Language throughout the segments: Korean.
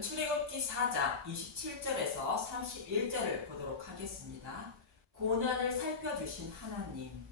오늘은 출애굽기 4장 27절에서 31절을 보도록 하겠습니다. 고난을 살펴주신 하나님.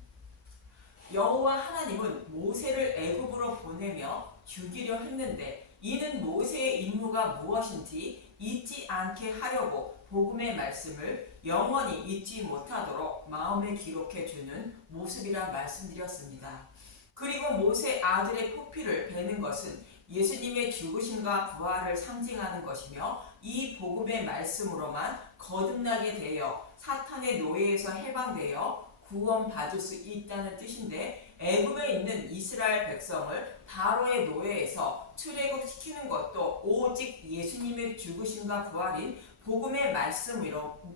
여호와 하나님은 모세를 애굽으로 보내며 죽이려 했는데 이는 모세의 임무가 무엇인지 잊지 않게 하려고 복음의 말씀을 영원히 잊지 못하도록 마음에 기록해 주는 모습이라 말씀드렸습니다. 그리고 모세 아들의 포피를 베는 것은 예수님의 죽으심과 부활을 상징하는 것이며 이 복음의 말씀으로만 거듭나게 되어 사탄의 노예에서 해방되어 구원받을 수 있다는 뜻인데, 애굽에 있는 이스라엘 백성을 바로의 노예에서 출애굽시키는 것도 오직 예수님의 죽으심과 부활인 복음의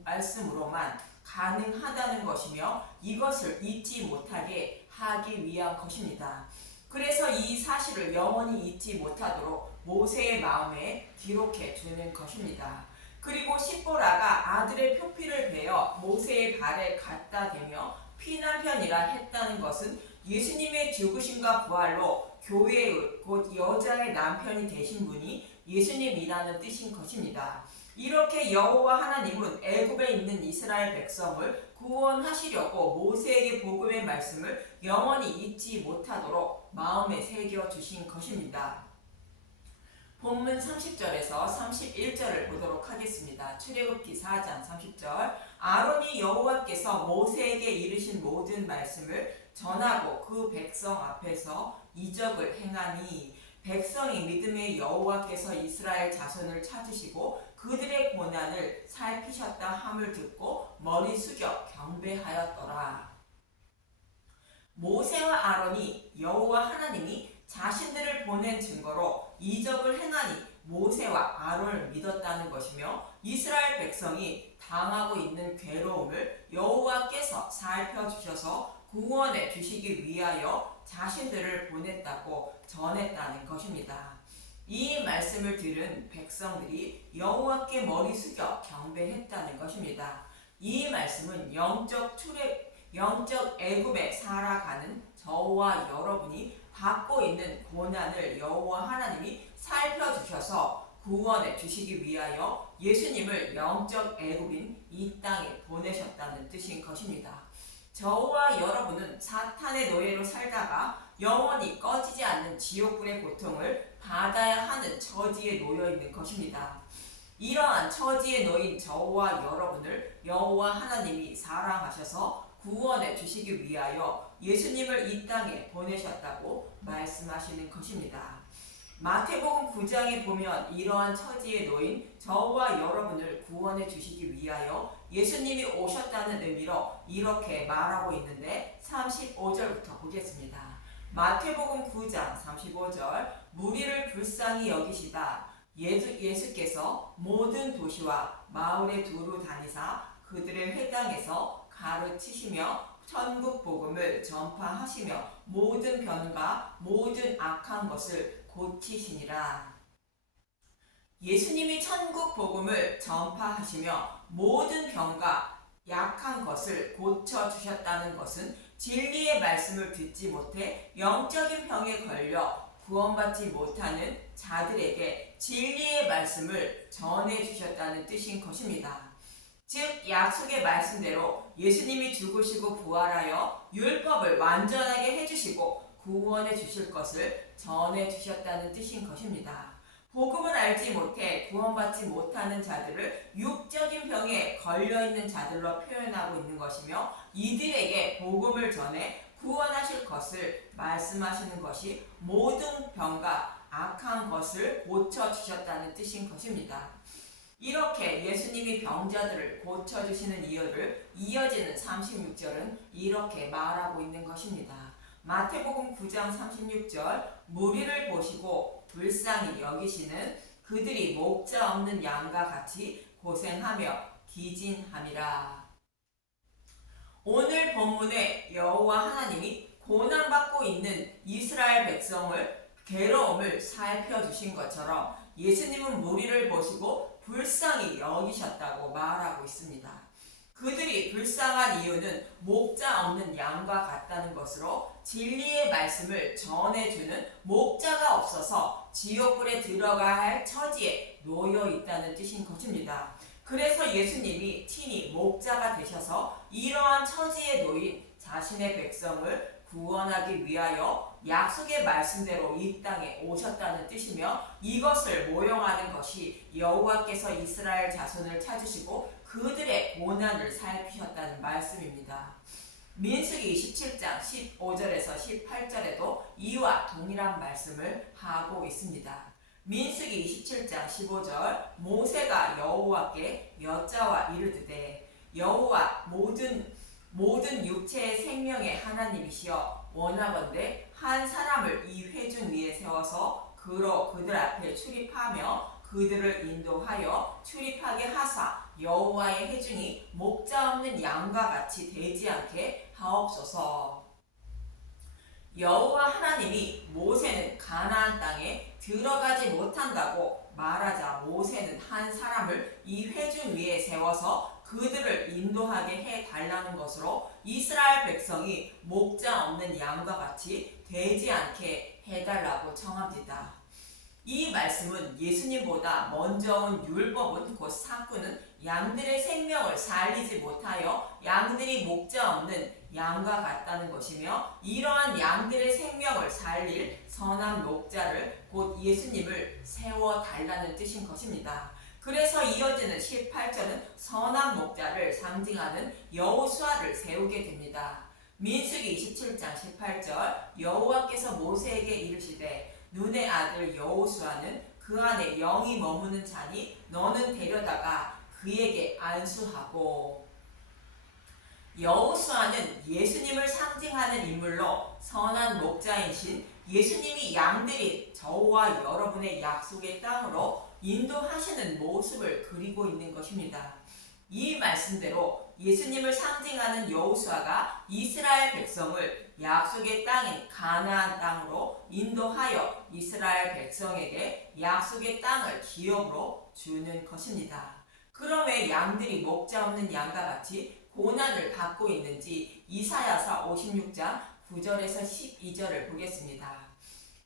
말씀으로만 가능하다는 것이며 이것을 잊지 못하게 하기 위한 것입니다. 그래서 이 사실을 영원히 잊지 못하도록 모세의 마음에 기록해 주는 것입니다. 그리고 십보라가 아들의 표피를 베어 모세의 발에 갖다 대며 피난편이라 했다는 것은 예수님의 죽으심과 부활로 교회의 곧 여자의 남편이 되신 분이 예수님이라는 뜻인 것입니다. 이렇게 여호와 하나님은 애굽에 있는 이스라엘 백성을 구원하시려고 모세에게 복음의 말씀을 영원히 잊지 못하도록 마음에 새겨 주신 것입니다. 본문 30절에서 31절을 보도록 하겠습니다. 출애굽기 4장 30절. 아론이 여호와께서 모세에게 이르신 모든 말씀을 전하고 그 백성 앞에서 이적을 행하니 백성이 믿음의 여호와께서 이스라엘 자손을 찾으시고 그들의 고난을 살피셨다 함을 듣고 머리 숙여 경배하였더라. 모세와 아론이 여호와 하나님이 자신들을 보낸 증거로 이적을 행하니 모세와 아론을 믿었다는 것이며 이스라엘 백성이 당하고 있는 괴로움을 여호와께서 살펴주셔서 구원해 주시기 위하여 자신들을 보냈다고 전했다는 것입니다. 이 말씀을 들은 백성들이 여호와께 머리 숙여 경배했다는 것입니다. 이 말씀은 영적 애굽에 살아가는 저와 여러분이 받고 있는 고난을 여호와 하나님이 살펴주셔서 구원해 주시기 위하여 예수님을 영적 애굽인 이 땅에 보내셨다는 뜻인 것입니다. 저와 여러분은 사탄의 노예로 살다가 영원히 꺼지지 않는 지옥불의 고통을 받아야 하는 처지에 놓여 있는 것입니다. 이러한 처지에 놓인 저와 여러분을 여호와 하나님이 사랑하셔서 구원해 주시기 위하여 예수님을 이 땅에 보내셨다고 말씀하시는 것입니다. 마태복음 9장에 보면 이러한 처지에 놓인 저와 여러분을 구원해 주시기 위하여 예수님이 오셨다는 의미로 이렇게 말하고 있는데 35절부터 보겠습니다. 마태복음 9장 35절. 무리를 불쌍히 여기시다 예수께서 모든 도시와 마을에 두루 다니사 그들의 회당에서 가르치시며 천국 복음을 전파하시며 모든 변과 모든 악한 것을 고치시니라. 예수님이 천국 복음을 전파하시며 모든 병과 약한 것을 고쳐주셨다는 것은 진리의 말씀을 듣지 못해 영적인 병에 걸려 구원받지 못하는 자들에게 진리의 말씀을 전해주셨다는 뜻인 것입니다. 즉 약속의 말씀대로 예수님이 죽으시고 부활하여 율법을 완전하게 해주시고 구원해 주실 것을 전해 주셨다는 뜻인 것입니다. 복음을 알지 못해 구원받지 못하는 자들을 육적인 병에 걸려있는 자들로 표현하고 있는 것이며 이들에게 복음을 전해 구원하실 것을 말씀하시는 것이 모든 병과 악한 것을 고쳐주셨다는 뜻인 것입니다. 이렇게 예수님이 병자들을 고쳐주시는 이유를 이어지는 36절은 이렇게 말하고 있는 것입니다. 마태복음 9장 36절. 무리를 보시고 불쌍히 여기시는 그들이 목자 없는 양과 같이 고생하며 기진함이라. 오늘 본문에 여호와 하나님이 고난받고 있는 이스라엘 백성을 괴로움을 살펴주신 것처럼 예수님은 무리를 보시고 불쌍히 여기셨다고 말하고 있습니다. 그들이 불쌍한 이유는 목자 없는 양과 같다는 것으로 진리의 말씀을 전해주는 목자가 없어서 지옥불에 들어가야 할 처지에 놓여 있다는 뜻인 것입니다. 그래서 예수님이 친히 목자가 되셔서 이러한 처지에 놓인 자신의 백성을 구원하기 위하여 약속의 말씀대로 이 땅에 오셨다는 뜻이며, 이것을 모형하는 것이 여호와께서 이스라엘 자손을 찾으시고 그들의 고난을 살피셨다는 말씀입니다. 민수기 27장 15절에서 18절에도 이와 동일한 말씀을 하고 있습니다. 민수기 27장 15절, 모세가 여호와께 여짜와 이르되 여호와 모든 육체의 생명의 하나님이시여 원하건대 한 사람을 이 회중 위에 세워서 그들 앞에 출입하며 그들을 인도하여 출입하게 하사 여호와의 회중이 목자 없는 양과 같이 되지 않게 하옵소서. 여호와 하나님이 모세는 가나안 땅에 들어가지 못한다고 말하자 모세는 한 사람을 이 회중 위에 세워서 그들을 인도하게 해달라는 것으로 이스라엘 백성이 목자 없는 양과 같이 되지 않게 해달라고 청합니다. 이 말씀은 예수님보다 먼저 온 율법은 곧 사꾸는 양들의 생명을 살리지 못하여 양들이 목자 없는 양과 같다는 것이며, 이러한 양들의 생명을 살릴 선한 목자를 곧 예수님을 세워달라는 뜻인 것입니다. 그래서 이어지는 18절은 선한 목자를 상징하는 여호수아를 세우게 됩니다. 민수기 27장 18절, 여호와께서 모세에게 이르시되 눈의 아들 여호수아는 그 안에 영이 머무는 자니 너는 데려다가 그에게 안수하고. 여호수아는 예수님을 상징하는 인물로 선한 목자이신 예수님이 양들인 저와 여러분의 약속의 땅으로 인도하시는 모습을 그리고 있는 것입니다. 이 말씀대로 예수님을 상징하는 여호수아가 이스라엘 백성을 약속의 땅인 가나안 땅으로 인도하여 이스라엘 백성에게 약속의 땅을 기업으로 주는 것입니다. 그럼 왜 양들이 목자 없는 양과 같이 고난을 받고 있는지 이사야서 56장 9절에서 12절을 보겠습니다.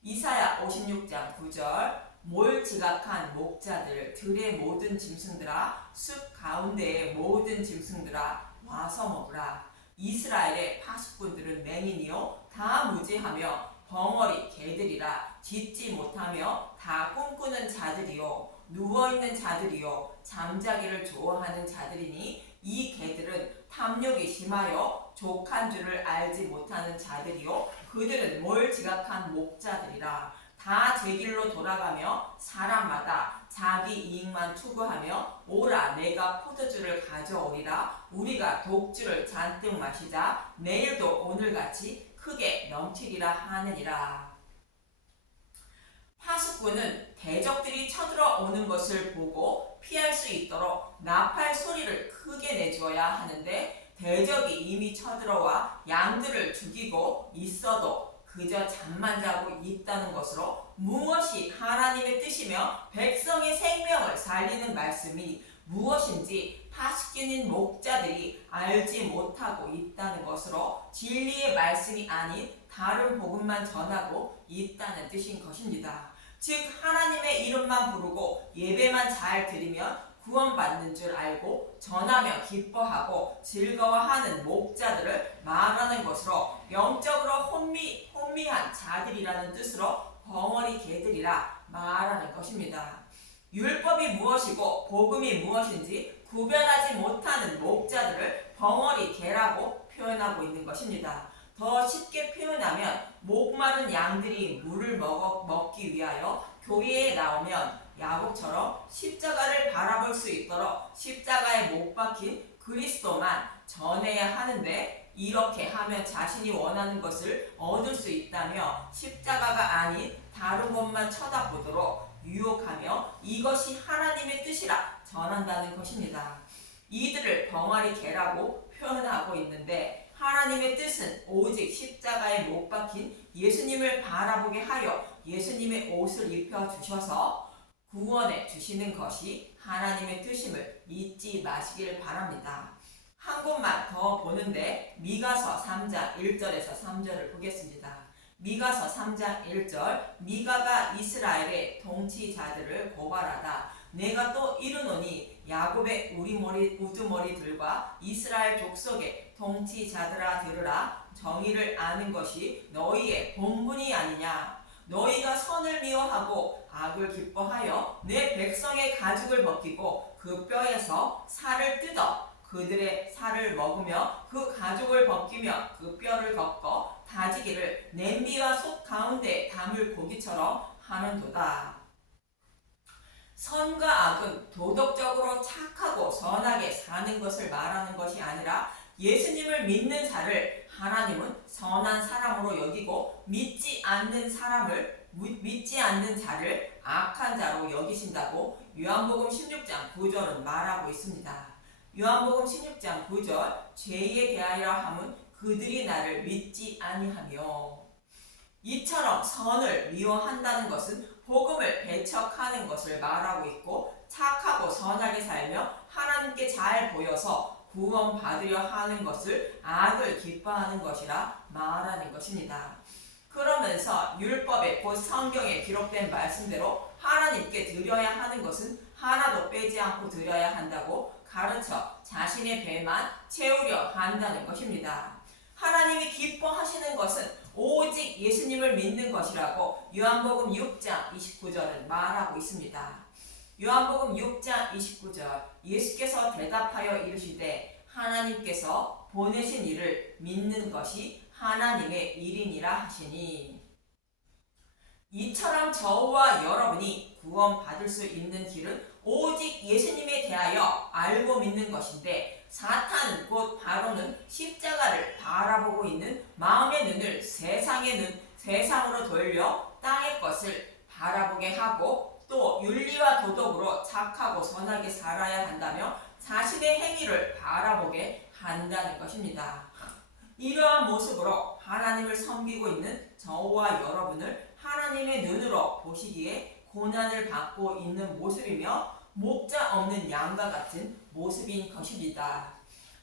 이사야 56장 9절, 몰 지각한 목자들, 들의 모든 짐승들아, 숲 가운데의 모든 짐승들아, 와서 먹으라. 이스라엘의 파수꾼들은 맹인이요 다 무지하며 벙어리 개들이라. 짖지 못하며 다 꿈꾸는 자들이요 누워있는 자들이요 잠자기를 좋아하는 자들이니 이 개들은 탐욕이 심하여 족한 줄을 알지 못하는 자들이요 그들은 몰 지각한 목자들이라. 다 제 길로 돌아가며 사람마다 자기 이익만 추구하며 오라 내가 포도주를 가져오리라. 우리가 독주를 잔뜩 마시자. 내일도 오늘같이 크게 넘치리라 하느니라. 파수꾼은 대적들이 쳐들어오는 것을 보고 피할 수 있도록 나팔 소리를 크게 내주어야 하는데, 대적이 이미 쳐들어와 양들을 죽이고 있어도 그저 잠만 자고 있다는 것으로 무엇이 하나님의 뜻이며 백성의 생명을 살리는 말씀이 무엇인지 파수꾼인 목자들이 알지 못하고 있다는 것으로 진리의 말씀이 아닌 다른 복음만 전하고 있다는 뜻인 것입니다. 즉 하나님의 이름만 부르고 예배만 잘 드리면 구원받는 줄 알고 전하며 기뻐하고 즐거워하는 목자들을 말하는 것으로 영적으로 혼미한 자들이라는 뜻으로 벙어리 개들이라 말하는 것입니다. 율법이 무엇이고 복음이 무엇인지 구별하지 못하는 목자들을 벙어리 개라고 표현하고 있는 것입니다. 더 쉽게 표현하면 목마른 양들이 물을 먹기 위하여 교회에 나오면 야곱처럼 십자가를 바라볼 수 있도록 십자가에 못 박힌 그리스도만 전해야 하는데, 이렇게 하면 자신이 원하는 것을 얻을 수 있다며 십자가가 아닌 다른 것만 쳐다보도록 유혹하며 이것이 하나님의 뜻이라 전한다는 것입니다. 이들을 벙어리 개라고 표현하고 있는데, 하나님의 뜻은 오직 십자가에 못 박힌 예수님을 바라보게 하여 예수님의 옷을 입혀주셔서 구원해 주시는 것이 하나님의 뜻임을 잊지 마시길 바랍니다. 한 곳만 더 보는데 미가서 3장 1절에서 3절을 보겠습니다. 미가서 3장 1절, 미가가 이스라엘의 통치자들을 고발하다 내가 또 이르노니 야곱의 우두머리들과 이스라엘 족속의 통치자들아 들으라. 정의를 아는 것이 너희의 본분이 아니냐. 너희가 선을 미워하고 악을 기뻐하여 내 백성의 가죽을 벗기고 그 뼈에서 살을 뜯어 그들의 살을 먹으며 그 가죽을 벗기며 그 뼈를 꺾어 다지기를 냄비와 솥 가운데 담을 고기처럼 하는도다. 선과 악은 도덕적으로 착하고 선하게 사는 것을 말하는 것이 아니라 예수님을 믿는 자를 하나님은 선한 사람으로 여기고 믿지 않는 자를 악한 자로 여기신다고 요한복음 16장 9절은 말하고 있습니다. 요한복음 16장 9절 죄에 대하여 함은 그들이 나를 믿지 아니하며. 이처럼 선을 미워한다는 것은 복음을 배척하는 것을 말하고 있고 착하고 선하게 살며 하나님께 잘 보여서 구원받으려 하는 것을 악을 기뻐하는 것이라 말하는 것입니다. 그러면서 율법에 곧 성경에 기록된 말씀대로 하나님께 드려야 하는 것은 하나도 빼지 않고 드려야 한다고 가르쳐 자신의 배만 채우려 한다는 것입니다. 하나님이 기뻐하시는 것은 오직 예수님을 믿는 것이라고 요한복음 6장 29절은 말하고 있습니다. 요한복음 6장 29절 예수께서 대답하여 이르시되 하나님께서 보내신 이를 믿는 것이 하나님의 일이니라 하시니. 이처럼 저와 여러분이 구원받을 수 있는 길은 오직 예수님에 대하여 알고 믿는 것인데 사탄은 곧 바로는 십자가를 바라보고 있는 마음의 눈을 세상으로 돌려 땅의 것을 바라보게 하고 또 윤리와 도덕으로 착하고 선하게 살아야 한다며 자신의 행위를 바라보게 한다는 것입니다. 이러한 모습으로 하나님을 섬기고 있는 저와 여러분을 하나님의 눈으로 보시기에 고난을 받고 있는 모습이며 목자 없는 양과 같은 모습인 것입니다.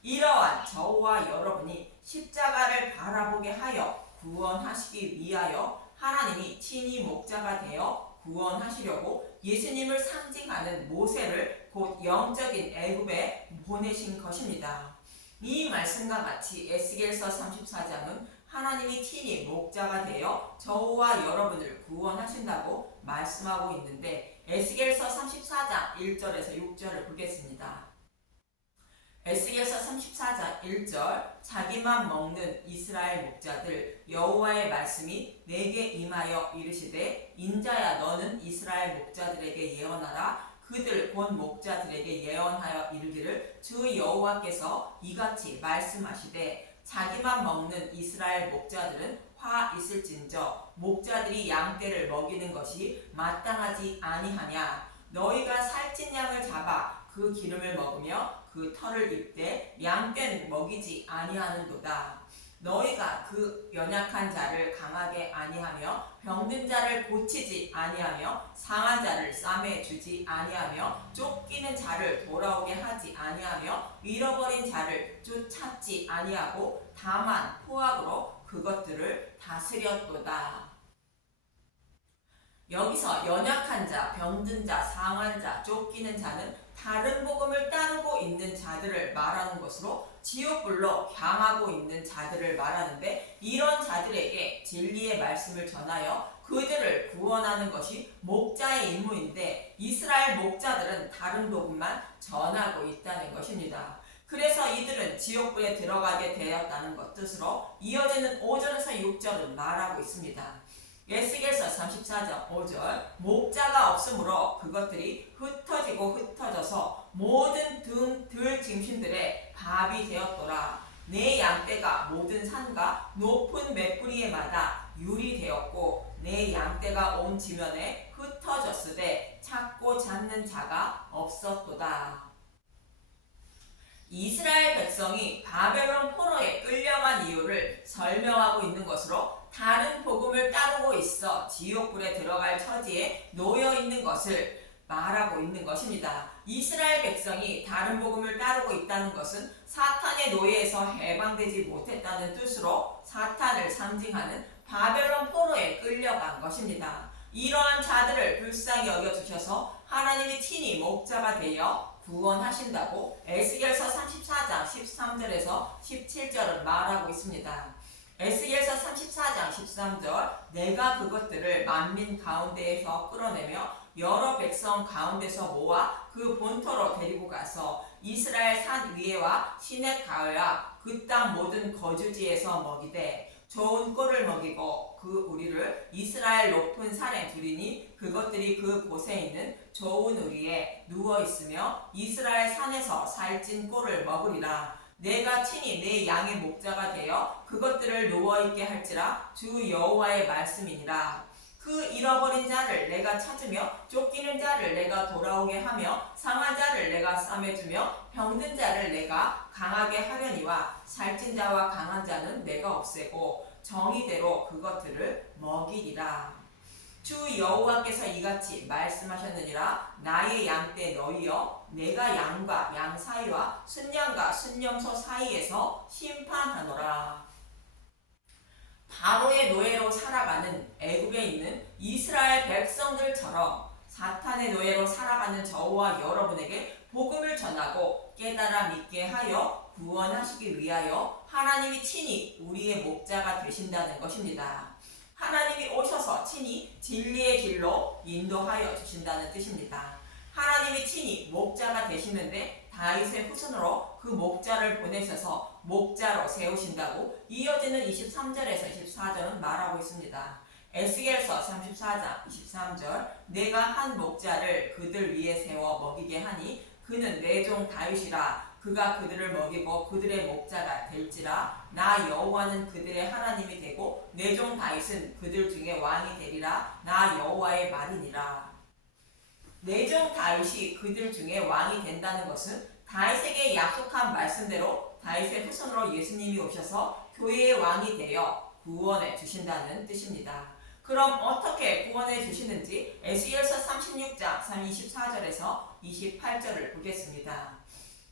이러한 저와 여러분이 십자가를 바라보게 하여 구원하시기 위하여 하나님이 친히 목자가 되어 구원하시려고 예수님을 상징하는 모세를 곧 영적인 애굽에 보내신 것입니다. 이 말씀과 같이 에스겔서 34장은 하나님이 친히 목자가 되어 저와 여러분을 구원하신다고 말씀하고 있는데 에스겔서 34장 1절에서 6절을 보겠습니다. 에스겔서 34장 1절 자기만 먹는 이스라엘 목자들 여호와의 말씀이 내게 임하여 이르시되 인자야 너는 이스라엘 목자들에게 예언하라. 그들 곧 목자들에게 예언하여 이르기를 주 여호와께서 이같이 말씀하시되 자기만 먹는 이스라엘 목자들은 화 있을진저 목자들이 양떼를 먹이는 것이 마땅하지 아니하냐. 너희가 살찐 양을 잡아 그 기름을 먹으며 그 털을 입되 양떼는 먹이지 아니하는도다. 너희가 그 연약한 자를 강하게 아니하며 병든 자를 고치지 아니하며 상한 자를 싸매 주지 아니하며 쫓기는 자를 돌아오게 하지 아니하며 잃어버린 자를 쫓았지 아니하고 다만 포악으로 그것들을 다스렸도다. 여기서 연약한 자, 병든 자, 상한 자, 쫓기는 자는 다른 복음을 따르고 있는 자들을 말하는 것으로 지옥불로 향하고 있는 자들을 말하는데 이런 자들에게 진리의 말씀을 전하여 그들을 구원하는 것이 목자의 임무인데 이스라엘 목자들은 다른 복음만 전하고 있다는 것입니다. 그래서 이들은 지옥불에 들어가게 되었다는 것 뜻으로 이어지는 5절에서 6절은 말하고 있습니다. 에스겔서 34장 5절 목자가 없으므로 그것들이 흩어지고 흩어져서 모든 들 짐승들의 밥이 되었더라. 내 양떼가 모든 산과 높은 맷뿌리에마다 율이 되었고 내 양떼가 온 지면에 흩어졌으되 찾고 찾는 자가 없었도다. 이스라엘 백성이 바벨론 포로에 끌려간 이유를 설명하고 있는 것으로 다른 복음을 따르고 있어 지옥불에 들어갈 처지에 놓여 있는 것을 말하고 있는 것입니다. 이스라엘 백성이 다른 복음을 따르고 있다는 것은 사탄의 노예에서 해방되지 못했다는 뜻으로 사탄을 상징하는 바벨론 포로에 끌려간 것입니다. 이러한 자들을 불쌍히 여겨주셔서 하나님이 친히 목자가 되어 구원하신다고 에스겔서 34장 13절에서 17절은 말하고 있습니다. 에스겔서 34장 13절 내가 그것들을 만민 가운데에서 끌어내며 여러 백성 가운데서 모아 그 본토로 데리고 가서 이스라엘 산 위에와 시냇 가에와 그 땅 모든 거주지에서 먹이되 좋은 꼴을 먹이고 그 우리를 이스라엘 높은 산에 두리니 그것들이 그 곳에 있는 좋은 우리에 누워 있으며 이스라엘 산에서 살찐 꼴을 먹으리라. 내가 친히 내 양의 목자가 되어 그것들을 누워있게 할지라 주 여호와의 말씀이니라. 그 잃어버린 자를 내가 찾으며 쫓기는 자를 내가 돌아오게 하며 상한 자를 내가 싸매주며 병든 자를 내가 강하게 하려니와 살찐 자와 강한 자는 내가 없애고 정의대로 그것들을 먹이리라. 주 여호와께서 이같이 말씀하셨느니라. 나의 양떼 너희여 내가 양과 양 사이와 순양과 순염소 사이에서 심판하노라. 바로의 노예로 살아가는 애굽에 있는 이스라엘 백성들처럼 사탄의 노예로 살아가는 저와 여러분에게 복음을 전하고 깨달아 믿게 하여 구원하시기 위하여 하나님이 친히 우리의 목자가 되신다는 것입니다. 하나님이 오셔서 친히 진리의 길로 인도하여 주신다는 뜻입니다. 하나님이 친히 목자가 되시는데 다윗의 후손으로 그 목자를 보내셔서 목자로 세우신다고 이어지는 23절에서 24절은 말하고 있습니다. 에스겔서 34장 23절 내가 한 목자를 그들 위에 세워 먹이게 하니 그는 내 종 다윗이라. 그가 그들을 먹이고 그들의 목자가 될지라. 나 여호와는 그들의 하나님이 되고 내 종 다윗은 그들 중에 왕이 되리라. 나 여호와의 말이니라. 내 종 다윗이 그들 중에 왕이 된다는 것은 다윗에게 약속한 말씀대로 다윗의 후손으로 예수님이 오셔서 교회의 왕이 되어 구원해 주신다는 뜻입니다. 그럼 어떻게 구원해 주시는지 에스겔서 36장 24절에서 28절을 보겠습니다.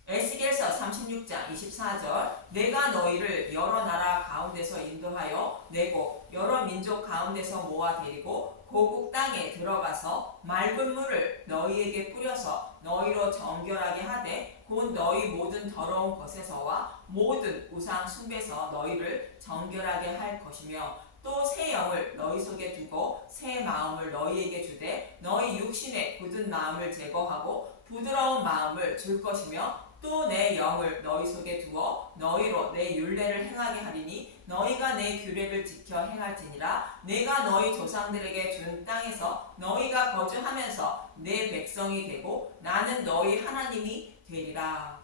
에스겔서 36장 24절 내가 너희를 여러 나라 가운데서 인도하여 내고 여러 민족 가운데서 모아 데리고 고국 땅에 들어가서 맑은 물을 너희에게 뿌려서 너희로 정결하게 하되 곧 너희 모든 더러운 것에서와 모든 우상 숭배에서 너희를 정결하게 할 것이며 또 새 영을 너희 속에 두고 새 마음을 너희에게 주되 너희 육신의 굳은 마음을 제거하고 부드러운 마음을 줄 것이며 또 내 영을 너희 속에 두어 너희로 내 율례를 행하게 하리니 너희가 내 규례를 지켜 행할지니라. 내가 너희 조상들에게 준 땅에서 너희가 거주하면서 내 백성이 되고 나는 너희 하나님이 되리라.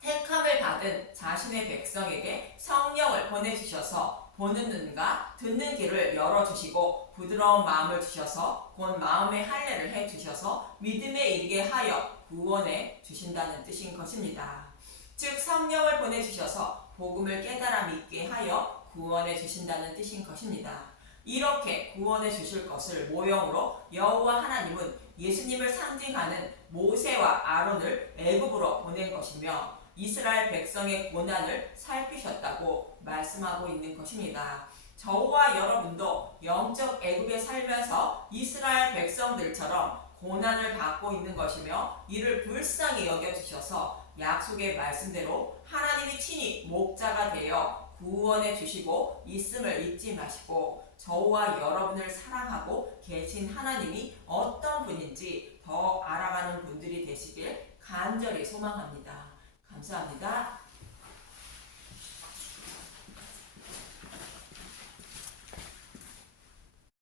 택함을 받은 자신의 백성에게 성령을 보내주셔서 보는 눈과 듣는 귀를 열어주시고 부드러운 마음을 주셔서 곧 마음의 할례를 해주셔서 믿음에 이르게 하여 구원해 주신다는 뜻인 것입니다. 즉 성령을 보내주셔서 복음을 깨달아 믿게 하여 구원해 주신다는 뜻인 것입니다. 이렇게 구원해 주실 것을 모형으로 여호와 하나님은 예수님을 상징하는 모세와 아론을 애굽으로 보낸 것이며 이스라엘 백성의 고난을 살피셨다고 말씀하고 있는 것입니다. 저와 여러분도 영적 애굽에 살면서 이스라엘 백성들처럼 고난을 받고 있는 것이며 이를 불쌍히 여겨주셔서 약속의 말씀대로 하나님이 친히 목자가 되어 구원해 주시고 있음을 잊지 마시고 저와 여러분을 사랑하고 계신 하나님이 어떤 분인지 더 알아가는 분들이 되시길 간절히 소망합니다. 감사합니다.